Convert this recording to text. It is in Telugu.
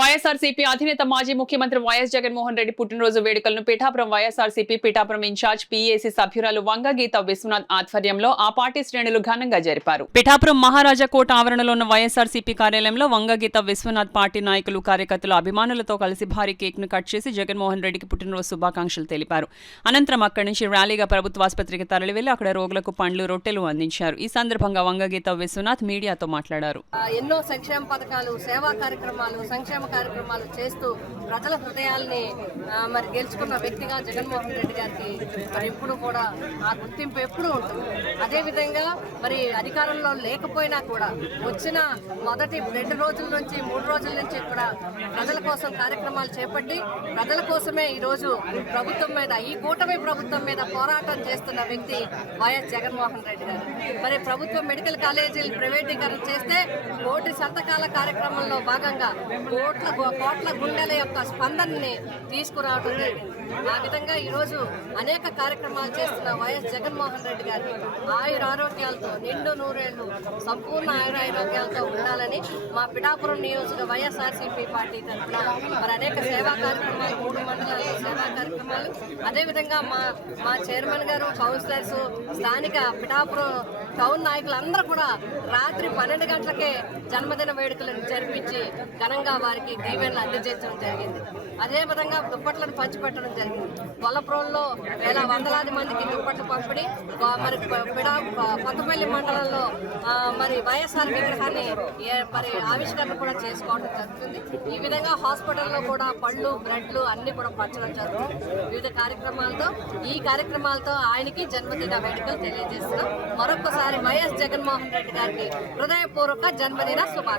వైఎస్ఆర్సీపీ అధినేత మాజీ ముఖ్యమంత్రి వైఎస్ జగన్మోహన్ రెడ్డి పుట్టినరోజు వేడుకలను పిఠాపురం వైఎస్ఆర్సీపీ పిఠాపురం ఇన్ఛార్జ్ పీఏసీ సభ్యురాలు వంగ గీత విశ్వనాథ్ ఆధ్వర్యంలో ఆ పార్టీ శ్రేణులు ఘనంగా జరిపారు. పిఠాపురం మహారాజా కోట ఆవరణలో ఉన్న వైఎస్ఆర్సీపీ కార్యాలయంలో వంగ గీత విశ్వనాథ్ పార్టీ నాయకులు కార్యకర్తలు అభిమానులతో కలిసి భారీ కేక్ ను కట్ చేసి జగన్మోహన్ రెడ్డికి పుట్టినరోజు శుభాకాంక్షలు తెలిపారు. అనంతరం అక్కడి నుంచి ర్యాలీగా ప్రభుత్వ ఆసుపత్రికి తరలి వెళ్లి అక్కడ రోగులకు పండ్లు రొట్టెలు అందించారు. ఈ సందర్భంగా వంగ గీత విశ్వనాథ్ మీడియాతో మాట్లాడారు. ఎన్నో సంక్షేమ పథకాలు, సేవా కార్యక్రమాలు, సంక్షేమ కార్యక్రమాలు చేస్తూ ప్రజల హృదయాల్ని మరి గెలుచుకున్న వ్యక్తిగా జగన్మోహన్ రెడ్డి గారికి మరి ఎప్పుడు కూడా ఆ గుర్తింపు ఎప్పుడూ ఉంటుంది. అదేవిధంగా మరి అధికారంలో లేకపోయినా కూడా వచ్చిన మొదటి 2 రోజుల నుంచి 3 రోజుల నుంచి కూడా ప్రజల కోసం కార్యక్రమాలు చేపట్టి ప్రజల కోసమే ఈరోజు ప్రభుత్వం మీద, ఈ కూటమి ప్రభుత్వం మీద పోరాటం చేస్తున్న వ్యక్తి వైఎస్ జగన్మోహన్ రెడ్డి గారు. మరి ప్రభుత్వ మెడికల్ కాలేజీలు ప్రైవేటీకరణ చేస్తే కోటి సంతకాల కార్యక్రమంలో భాగంగా కోట్ల గుండెల యొక్క స్పందనని తీసుకురావడం జరిగింది. ఆ విధంగా ఈరోజు అనేక కార్యక్రమాలు చేస్తున్న వైఎస్ జగన్మోహన్ రెడ్డి గారికి ఆయురారోగ్యాలతో, నిండు నూరేళ్లు సంపూర్ణ ఆయురారోగ్యాలతో ఉండాలని మా పిఠాపురం నియోజక వైఎస్ఆర్సీపీ పార్టీ తరఫున మరి అనేక సేవా కార్యక్రమాలు, 3 మండలాల్లో సేవా కార్యక్రమాలు, అదేవిధంగా మా చైర్మన్ గారు, కౌన్సిలర్స్, స్థానిక పిఠాపురం టౌన్ నాయకులందరూ కూడా రాత్రి 12 గంటలకే జన్మదిన వేడుకలను జరిపించి ఘనంగా వారికి దీవెనలు అందజేయడం జరిగింది. అదేవిధంగా దుప్పట్లను పంచిపెట్టడం జరిగింది. కొల్లప్రోల్లో వందలాది మందికి దుప్పట్లు పంపిణీ, మరి కొత్తపల్లి మండలంలో మరి వైఎస్ఆర్ విగ్రహాన్ని మరి ఆవిష్కరణ కూడా చేసుకోవడం జరుగుతుంది. ఈ విధంగా హాస్పిటల్లో కూడా పళ్ళు, బ్రెడ్లు అన్ని కూడా పంచడం జరుగుతుంది. వివిధ కార్యక్రమాలతో, ఈ కార్యక్రమాలతో ఆయనకి జన్మదిన వేడుకలు తెలియజేస్తున్నాం. మరొకసారి వైఎస్ జగన్మోహన్ రెడ్డి గారికి హృదయపూర్వక జన్మదిన శుభాకాంక్షలు.